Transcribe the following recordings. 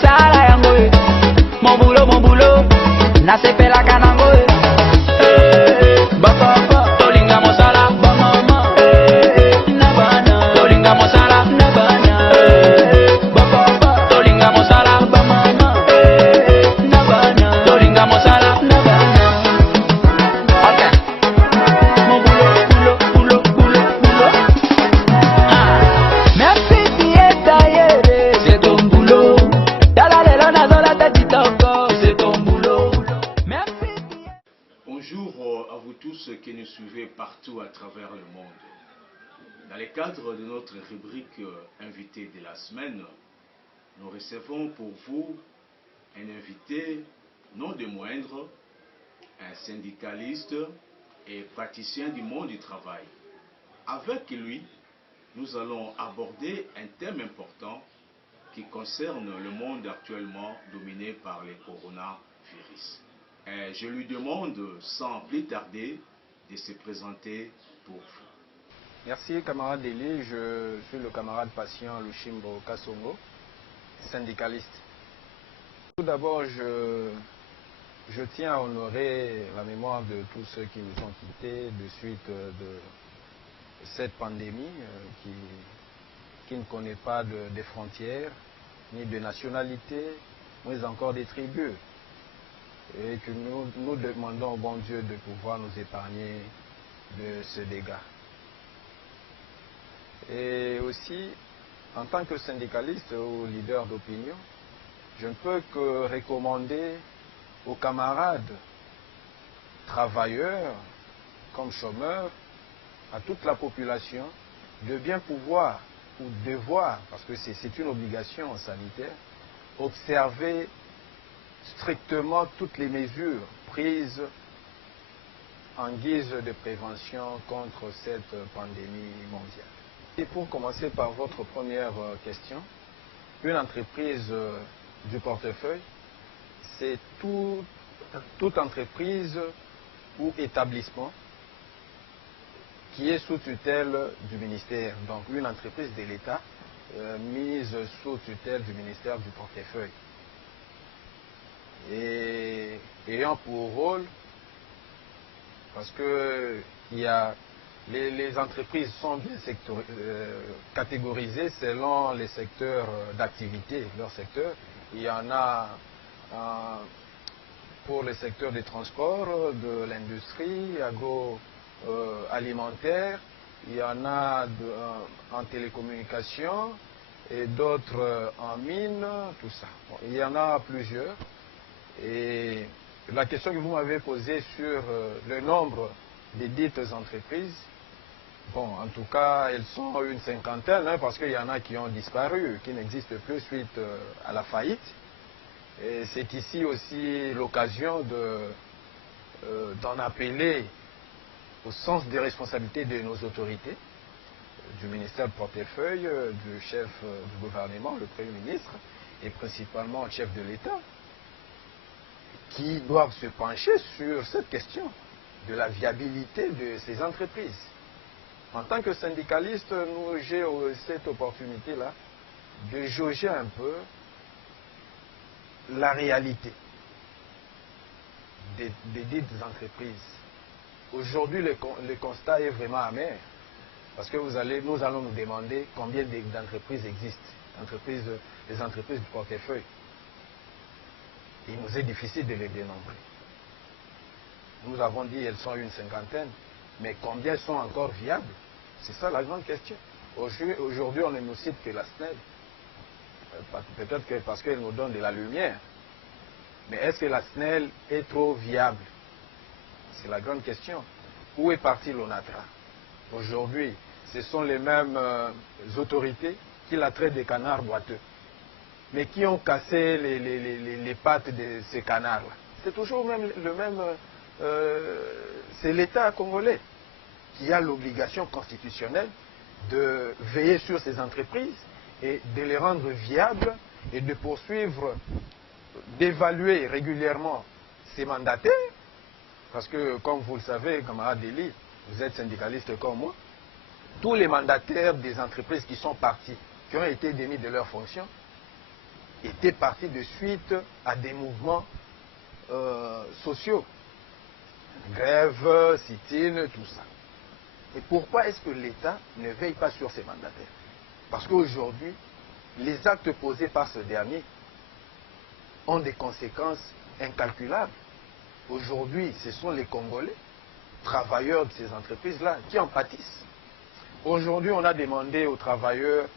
mosala yango mon boulot nasepela kanango bapapa tolinga mosala bamama na bana tolinga mosala na bana bapapa tolinga mosala bamama na bana tolinga mosala na bana. Ok, mon boulot merci si est taillé, c'est ton boulot. Bonjour à vous tous qui nous suivez partout à travers le monde. Dans le cadre de notre rubrique invité de la semaine, nous recevons pour vous un invité non des moindres, un syndicaliste et praticien du monde du travail. Avec lui, nous allons aborder un thème important qui concerne le monde actuellement dominé par le coronavirus. Je lui demande sans plus tarder de se présenter pour vous. Merci camarade Deli, je suis le camarade patient Lushimbo Kasongo, syndicaliste. Tout d'abord, je tiens à honorer la mémoire de tous ceux qui nous ont quittés de suite de cette pandémie qui ne connaît pas de frontières, ni de nationalité, mais encore des tribus. Et que nous demandons au bon Dieu de pouvoir nous épargner de ce dégât. Et aussi, en tant que syndicaliste ou leader d'opinion, je ne peux que recommander aux camarades travailleurs comme chômeurs, à toute la population, de bien pouvoir ou devoir, parce que c'est une obligation sanitaire, observer strictement toutes les mesures prises en guise de prévention contre cette pandémie mondiale. Et pour commencer par votre première question, une entreprise du portefeuille, c'est toute entreprise ou établissement qui est sous tutelle du ministère, donc une entreprise de l'État mise sous tutelle du ministère du portefeuille. Et ayant pour rôle, parce que les entreprises sont bien catégorisées selon les secteurs d'activité, leur secteur. Il y en a pour le secteur des transports, de l'industrie, agroalimentaire, il y en a en télécommunication et d'autres en mine, tout ça. Bon, il y en a plusieurs. Et la question que vous m'avez posée sur le nombre des dites entreprises, bon, en tout cas, elles sont une cinquantaine, hein, parce qu'il y en a qui ont disparu, qui n'existent plus suite à la faillite. Et c'est ici aussi l'occasion d'en appeler au sens des responsabilités de nos autorités, du ministère du portefeuille, du chef du gouvernement, le Premier ministre, et principalement le chef de l'État, qui doivent se pencher sur cette question de la viabilité de ces entreprises. En tant que syndicaliste, j'ai cette opportunité-là de jauger un peu la réalité des dites entreprises. Aujourd'hui, le constat est vraiment amer, parce que nous allons nous demander combien d'entreprises existent, les entreprises du portefeuille. Il nous est difficile de les dénombrer. Nous avons dit qu'elles sont une cinquantaine, mais combien sont encore viables? C'est ça la grande question. Aujourd'hui, on ne nous cite que la SNEL. Peut-être que parce qu'elle nous donne de la lumière. Mais est-ce que la SNEL est trop viable? C'est la grande question. Où est parti l'ONATRA? Aujourd'hui, ce sont les mêmes autorités qui la traitent des canards boiteux, mais qui ont cassé les pattes de ces canards-là. C'est toujours c'est l'État congolais qui a l'obligation constitutionnelle de veiller sur ces entreprises et de les rendre viables et de poursuivre, d'évaluer régulièrement ces mandataires, parce que, comme vous le savez, camarade Deli, vous êtes syndicaliste comme moi, tous les mandataires des entreprises qui sont partis, qui ont été démis de leurs fonctions, était parti de suite à des mouvements sociaux. Grève, sit-in, tout ça. Et pourquoi est-ce que l'État ne veille pas sur ses mandataires? Parce qu'aujourd'hui, les actes posés par ce dernier ont des conséquences incalculables. Aujourd'hui, ce sont les Congolais, travailleurs de ces entreprises-là, qui en pâtissent. Aujourd'hui, on a demandé aux travailleurs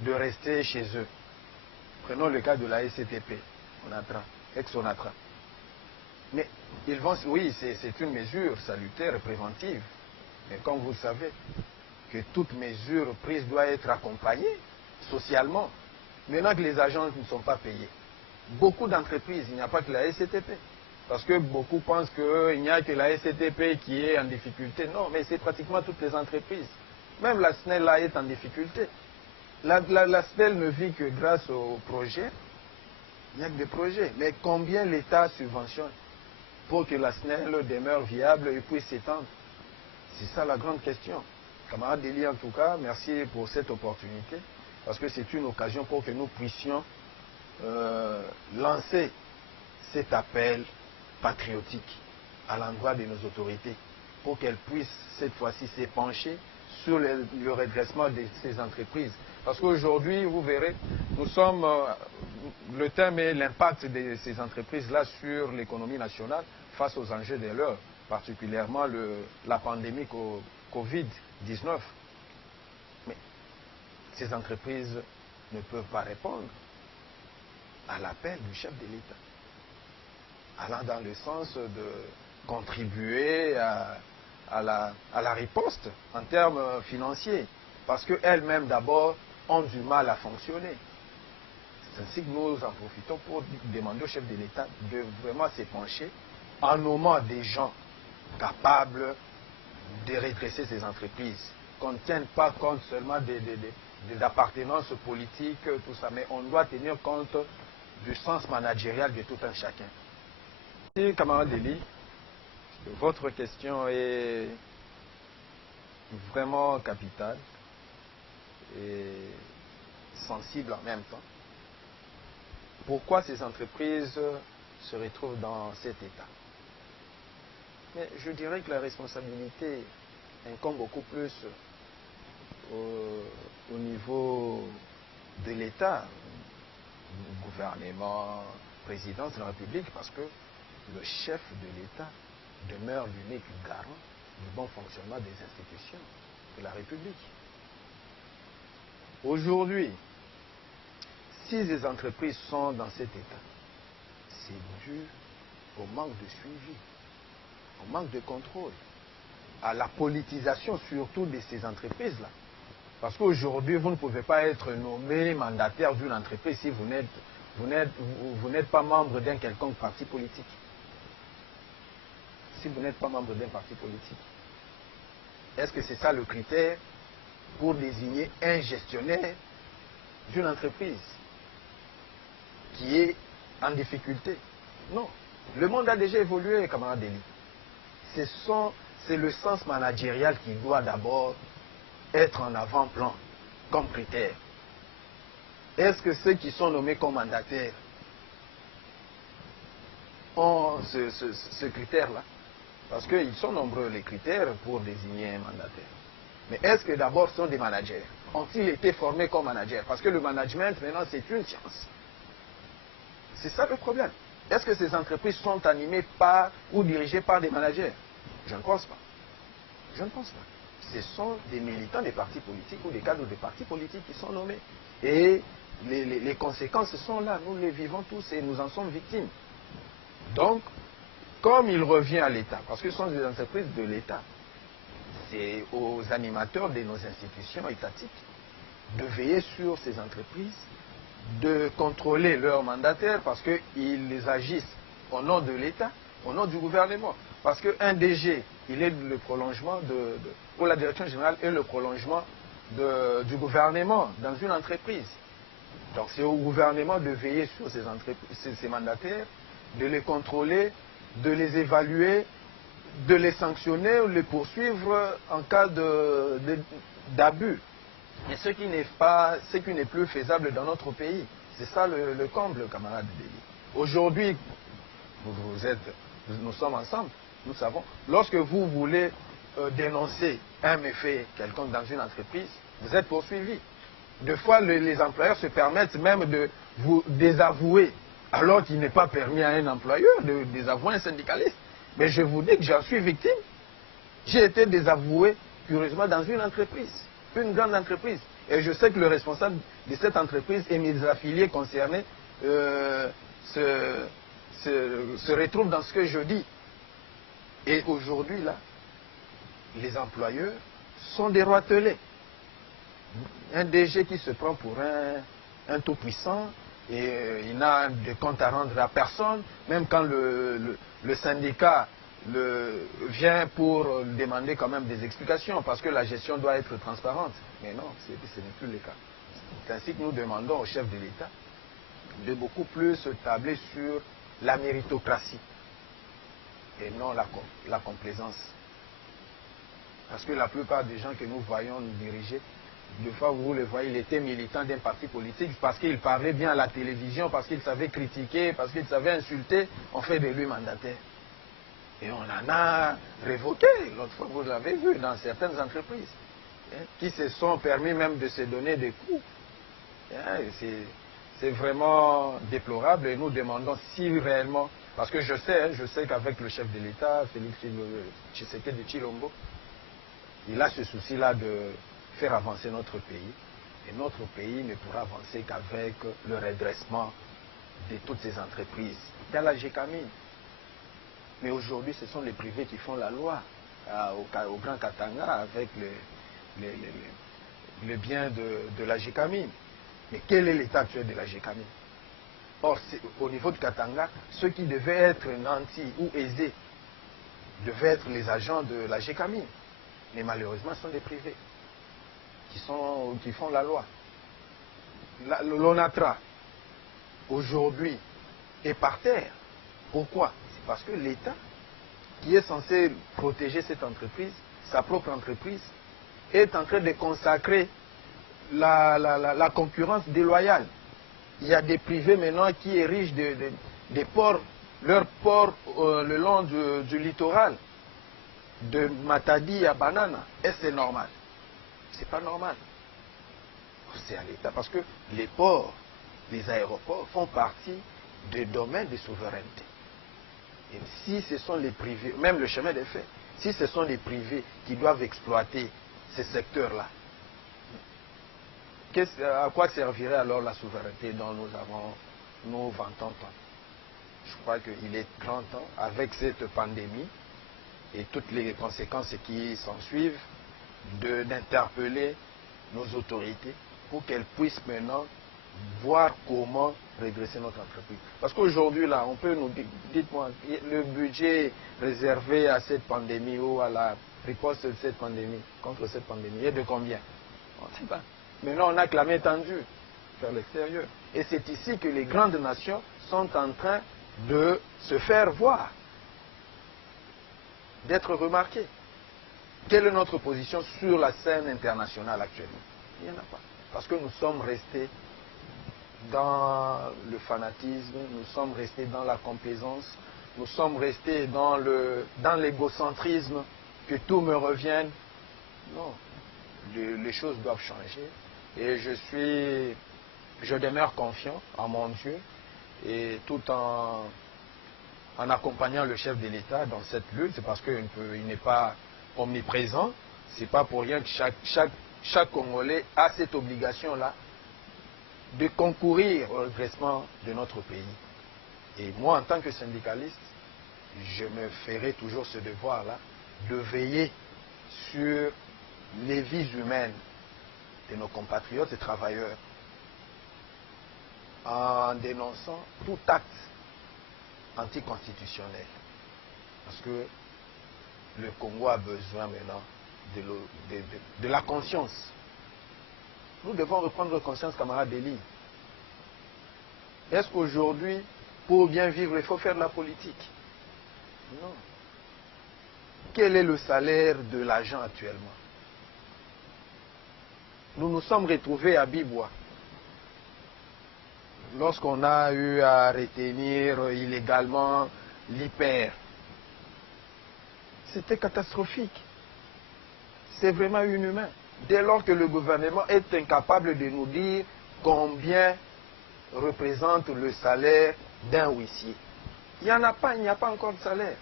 de rester chez eux. Prenons le cas de la SCTP, ex-Onatra. Mais ils vont, oui, c'est une mesure salutaire et préventive. Mais comme vous le savez, que toute mesure prise doit être accompagnée socialement. Maintenant que les agents ne sont pas payés, beaucoup d'entreprises, il n'y a pas que la SCTP. Parce que beaucoup pensent qu'il n'y a que la SCTP qui est en difficulté. Non, mais c'est pratiquement toutes les entreprises. Même la SNEL là est en difficulté. La SNEL ne vit que grâce aux projets. Il n'y a que des projets. Mais combien l'État subventionne pour que la SNEL demeure viable et puisse s'étendre? C'est ça la grande question. Camarade Deli, en tout cas, merci pour cette opportunité, parce que c'est une occasion pour que nous puissions lancer cet appel patriotique à l'endroit de nos autorités, pour qu'elles puissent cette fois-ci s'épancher sur le redressement de ces entreprises. Parce qu'aujourd'hui, vous verrez, nous sommes, le thème est l'impact de ces entreprises-là sur l'économie nationale face aux enjeux de l'heure, particulièrement la pandémie Covid-19. Mais ces entreprises ne peuvent pas répondre à l'appel du chef de l'État, allant dans le sens de contribuer à la riposte en termes financiers, parce qu'elles-mêmes d'abord ont du mal à fonctionner. C'est ainsi que nous en profitons pour demander au chef de l'État de vraiment s'épancher en nommant des gens capables de redresser ces entreprises, qu'on ne tienne pas compte seulement des appartenances politiques, tout ça, mais on doit tenir compte du sens managérial de tout un chacun. Et, camarade Deli, votre question est vraiment capitale et sensible en même temps. Pourquoi ces entreprises se retrouvent dans cet état? Mais je dirais que la responsabilité incombe beaucoup plus au niveau de l'État, du gouvernement, président de la République, parce que le chef de l'État demeure l'unique garant du bon fonctionnement des institutions de la République. Aujourd'hui, si les entreprises sont dans cet état, c'est dû au manque de suivi, au manque de contrôle, à la politisation surtout de ces entreprises-là. Parce qu'aujourd'hui, vous ne pouvez pas être nommé mandataire d'une entreprise si vous n'êtes pas membre d'un quelconque parti politique. Si vous n'êtes pas membre d'un parti politique. Est-ce que c'est ça le critère pour désigner un gestionnaire d'une entreprise qui est en difficulté? Non. Le monde a déjà évolué, camarade Deli. C'est le sens managérial qui doit d'abord être en avant-plan comme critère. Est-ce que ceux qui sont nommés comme mandataires ont ce critère-là? Parce qu'ils sont nombreux les critères pour désigner un mandataire. Mais est-ce que d'abord ce sont des managers? Ont-ils été formés comme managers? Parce que le management, maintenant, c'est une science. C'est ça le problème. Est-ce que ces entreprises sont animées par ou dirigées par des managers? Je ne pense pas. Je ne pense pas. Ce sont des militants des partis politiques ou des cadres des partis politiques qui sont nommés. Et les conséquences sont là. Nous les vivons tous et nous en sommes victimes. Donc, comme il revient à l'État, parce que ce sont des entreprises de l'État, c'est aux animateurs de nos institutions étatiques de veiller sur ces entreprises, de contrôler leurs mandataires, parce qu'ils agissent au nom de l'État, au nom du gouvernement. Parce qu'un DG, il est le prolongement pour la direction générale et le prolongement du gouvernement dans une entreprise. Donc c'est au gouvernement de veiller sur ces mandataires, de les contrôler, de les évaluer, de les sanctionner ou les poursuivre en cas d'abus. Et ce qui n'est plus faisable dans notre pays, C'est ça le comble, camarade Deli. Aujourd'hui, nous sommes ensemble, nous savons. Lorsque vous voulez dénoncer un méfait quelconque dans une entreprise, vous êtes poursuivi. Des fois, les employeurs se permettent même de vous désavouer, alors qu'il n'est pas permis à un employeur de désavouer un syndicaliste. Mais je vous dis que j'en suis victime. J'ai été désavoué, curieusement, dans une entreprise, une grande entreprise. Et je sais que le responsable de cette entreprise et mes affiliés concernés se retrouvent dans ce que je dis. Et aujourd'hui, là, les employeurs sont des roitelets. Un DG qui se prend pour un tout-puissant et il n'a de compte à rendre à personne, même quand le syndicat vient pour demander quand même des explications, parce que la gestion doit être transparente. Mais non, ce n'est plus le cas. C'est ainsi que nous demandons au chef de l'État de beaucoup plus se tabler sur la méritocratie et non la complaisance. Parce que la plupart des gens que nous voyons nous diriger, des fois vous le voyez, il était militant d'un parti politique parce qu'il parlait bien à la télévision, parce qu'il savait critiquer, parce qu'il savait insulter, on fait de lui mandataire. Et on en a révoqué, l'autre fois vous l'avez vu, dans certaines entreprises, qui se sont permis même de se donner des coups. C'est vraiment déplorable et nous demandons si réellement, parce que je sais qu'avec le chef de l'État, Félix Tshisekedi Tshilombo, il a ce souci-là de faire avancer notre pays. Et notre pays ne pourra avancer qu'avec le redressement de toutes ces entreprises. Dans la GECAMI. Mais aujourd'hui, ce sont les privés qui font la loi au Grand Katanga avec le bien de la GECAMI. Mais quel est l'état actuel de la GECAMI? Or, au niveau de Katanga, ceux qui devaient être nantis ou aisés devaient être les agents de la GECAMI. Mais malheureusement, ce sont des privés qui font la loi. L'ONATRA, aujourd'hui, est par terre. Pourquoi? C'est parce que l'État, qui est censé protéger cette entreprise, sa propre entreprise, est en train de consacrer la concurrence déloyale. Il y a des privés maintenant qui érigent des ports, leurs ports le long du littoral, de Matadi à Banana. Est-ce que c'est normal? C'est pas normal. C'est à l'État parce que les ports, les aéroports font partie des domaines de souveraineté. Et si ce sont les privés, même le chemin des faits, si ce sont les privés qui doivent exploiter ces secteurs-là, à quoi servirait alors la souveraineté dont nous vantons tant? Je crois qu'il est grand temps, avec cette pandémie et toutes les conséquences qui s'ensuivent, d'interpeller nos autorités pour qu'elles puissent maintenant voir comment redresser notre entreprise. Parce qu'aujourd'hui, là, on peut nous dire, dites-moi, le budget réservé à cette pandémie ou à la riposte de cette pandémie, contre cette pandémie, est de combien? On ne sait pas. Maintenant, on a que la main tendue vers l'extérieur. Et c'est ici que les grandes nations sont en train de se faire voir, d'être remarquées. Quelle est notre position sur la scène internationale actuellement? Il n'y en a pas. Parce que nous sommes restés dans le fanatisme, nous sommes restés dans la complaisance, nous sommes restés dans l'égocentrisme, que tout me revienne. Non, les choses doivent changer. Et je demeure confiant en mon Dieu, et tout en accompagnant le chef de l'État dans cette lutte. C'est parce qu'il n'est pas omniprésent. C'est pas pour rien que chaque Congolais a cette obligation-là de concourir au redressement de notre pays. Et moi, en tant que syndicaliste, je me ferai toujours ce devoir-là de veiller sur les vies humaines de nos compatriotes et travailleurs en dénonçant tout acte anticonstitutionnel. Parce que le Congo a besoin maintenant de la conscience. Nous devons reprendre conscience, camarade Deli. Est-ce qu'aujourd'hui, pour bien vivre, il faut faire de la politique? Non. Quel est le salaire de l'agent actuellement? Nous nous sommes retrouvés à Bibois. lorsqu'on a eu à retenir illégalement l'hyper, c'était catastrophique. C'est vraiment inhumain. Dès lors que le gouvernement est incapable de nous dire combien représente le salaire d'un huissier. Il n'y a pas encore de salaire.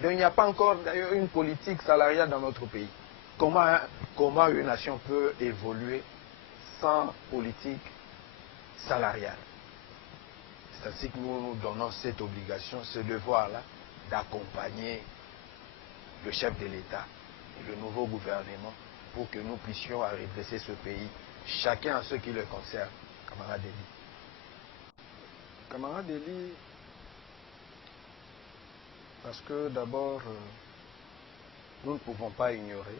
Donc il n'y a pas encore une politique salariale dans notre pays. Comment une nation peut évoluer sans politique salariale? C'est ainsi que nous nous donnons cette obligation, ce devoir-là, d'accompagner le chef de l'État et le nouveau gouvernement pour que nous puissions redresser ce pays, chacun en ce qui le concerne. Camarade Eli. Camarade Eli, parce que d'abord, nous ne pouvons pas ignorer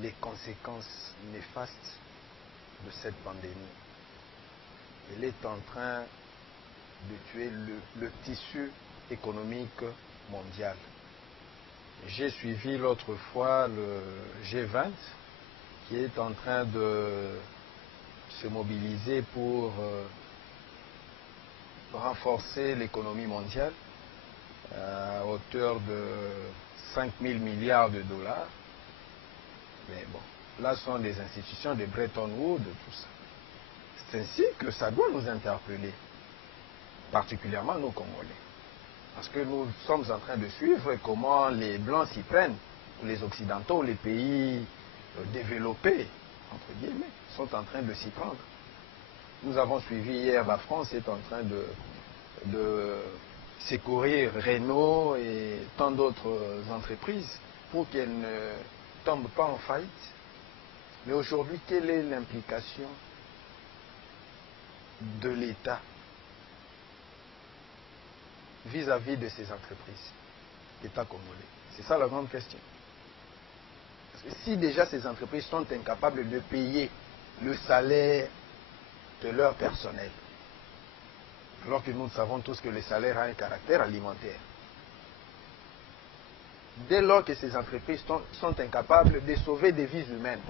les conséquences néfastes de cette pandémie. Elle est en train de tuer le tissu économique mondial. J'ai suivi l'autre fois le G20 qui est en train de se mobiliser pour renforcer l'économie mondiale à hauteur de 5 000 milliards de dollars. Mais bon, là sont des institutions de Bretton Woods, tout ça. C'est ainsi que ça doit nous interpeller, particulièrement nous Congolais. Parce que nous sommes en train de suivre comment les Blancs s'y prennent, les Occidentaux, les pays développés, entre guillemets, sont en train de s'y prendre. Nous avons suivi hier, la France est en train de secourir Renault et tant d'autres entreprises pour qu'elles ne tombent pas en faillite. Mais aujourd'hui, quelle est l'implication de l'État vis-à-vis de ces entreprises, l'État congolais? C'est ça la grande question. Parce que si déjà ces entreprises sont incapables de payer le salaire de leur personnel, alors que nous savons tous que le salaire a un caractère alimentaire, dès lors que ces entreprises sont incapables de sauver des vies humaines,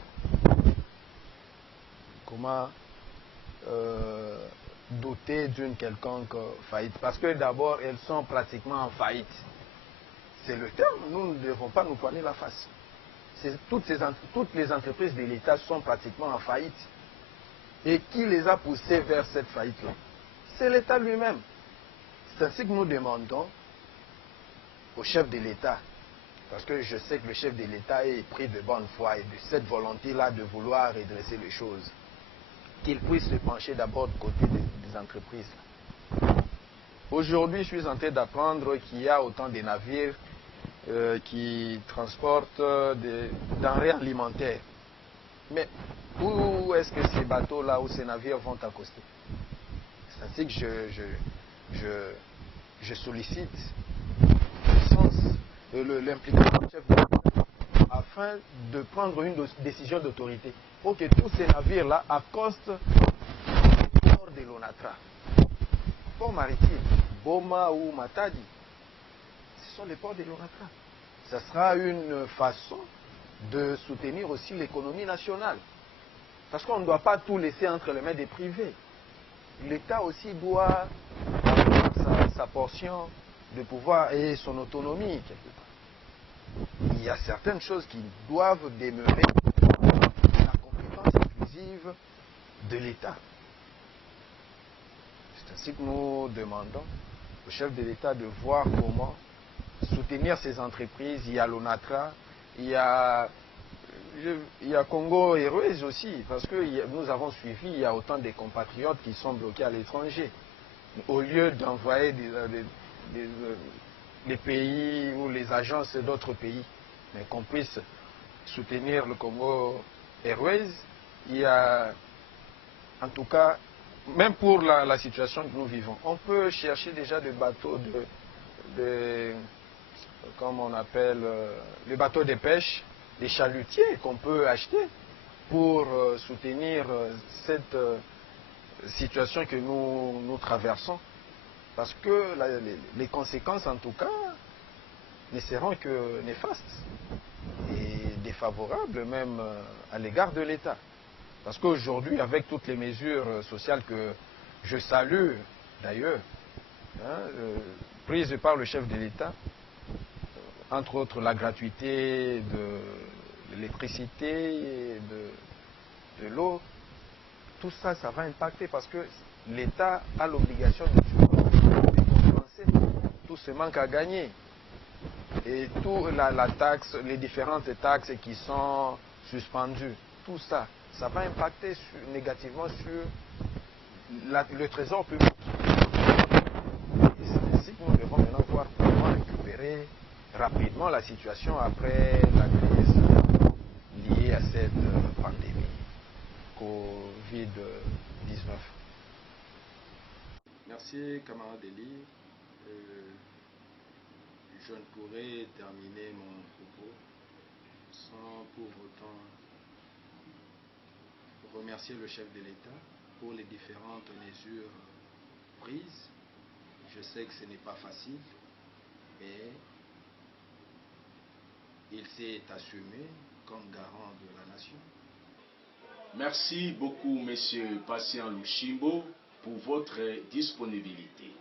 comment douter d'une quelconque faillite? Parce que d'abord, elles sont pratiquement en faillite. C'est le terme, nous ne devons pas nous poigner la face. Toutes les entreprises de l'État sont pratiquement en faillite. Et qui les a poussées vers cette faillite-là? C'est l'État lui-même. C'est ainsi que nous demandons au chef de l'État, parce que je sais que le chef de l'État est pris de bonne foi et de cette volonté-là de vouloir redresser les choses, qu'il puisse se pencher d'abord du côté des entreprises. Aujourd'hui, je suis en train d'apprendre qu'il y a autant de navires qui transportent des denrées alimentaires. Mais où est-ce que ces bateaux-là ou ces navires vont accoster? C'est ainsi que je sollicite l'implication du chef de l'État afin de prendre une décision d'autorité pour que tous ces navires-là accostent les ports de l'Onatra, port maritime, Boma ou Matadi. Ce sont les ports de l'Onatra. Ce sera une façon de soutenir aussi l'économie nationale. Parce qu'on ne doit pas tout laisser entre les mains des privés. L'État aussi doit avoir sa portion de pouvoir et son autonomie quelque part. Il y a certaines choses qui doivent demeurer la compétence exclusive de l'État. C'est ainsi que nous demandons au chef de l'État de voir comment soutenir ces entreprises. Il y a l'ONATRA, il y a Congo Airways aussi, parce que nous avons suivi, il y a autant de compatriotes qui sont bloqués à l'étranger. Au lieu d'envoyer les pays ou les agences d'autres pays, mais qu'on puisse soutenir le Congo Airways, il y a, en tout cas, même pour la situation que nous vivons, on peut chercher déjà des bateaux comme on appelle, les bateaux de pêche, des chalutiers qu'on peut acheter pour soutenir cette situation que nous traversons. Parce que les conséquences, en tout cas, ne seront que néfastes et défavorables même à l'égard de l'État. Parce qu'aujourd'hui, avec toutes les mesures sociales que Je salue d'ailleurs, prise par le chef de l'État, entre autres la gratuité de l'électricité, de l'eau. Tout ça, ça va impacter parce que l'État a l'obligation de compenser tout ce manque à gagner. Et toute la taxe, les différentes taxes qui sont suspendues, tout ça, ça va impacter négativement sur le trésor public. C'est ainsi que nous devons maintenant voir comment récupérer rapidement la situation après la crise liée à cette pandémie Covid-19. Merci, camarade Eli. Je ne pourrai terminer mon propos sans pour autant remercier le chef de l'État pour les différentes mesures prises. Je sais que ce n'est pas facile, mais il s'est assumé comme garant de la nation. Merci beaucoup, Monsieur Patient Lushimbo, pour votre disponibilité.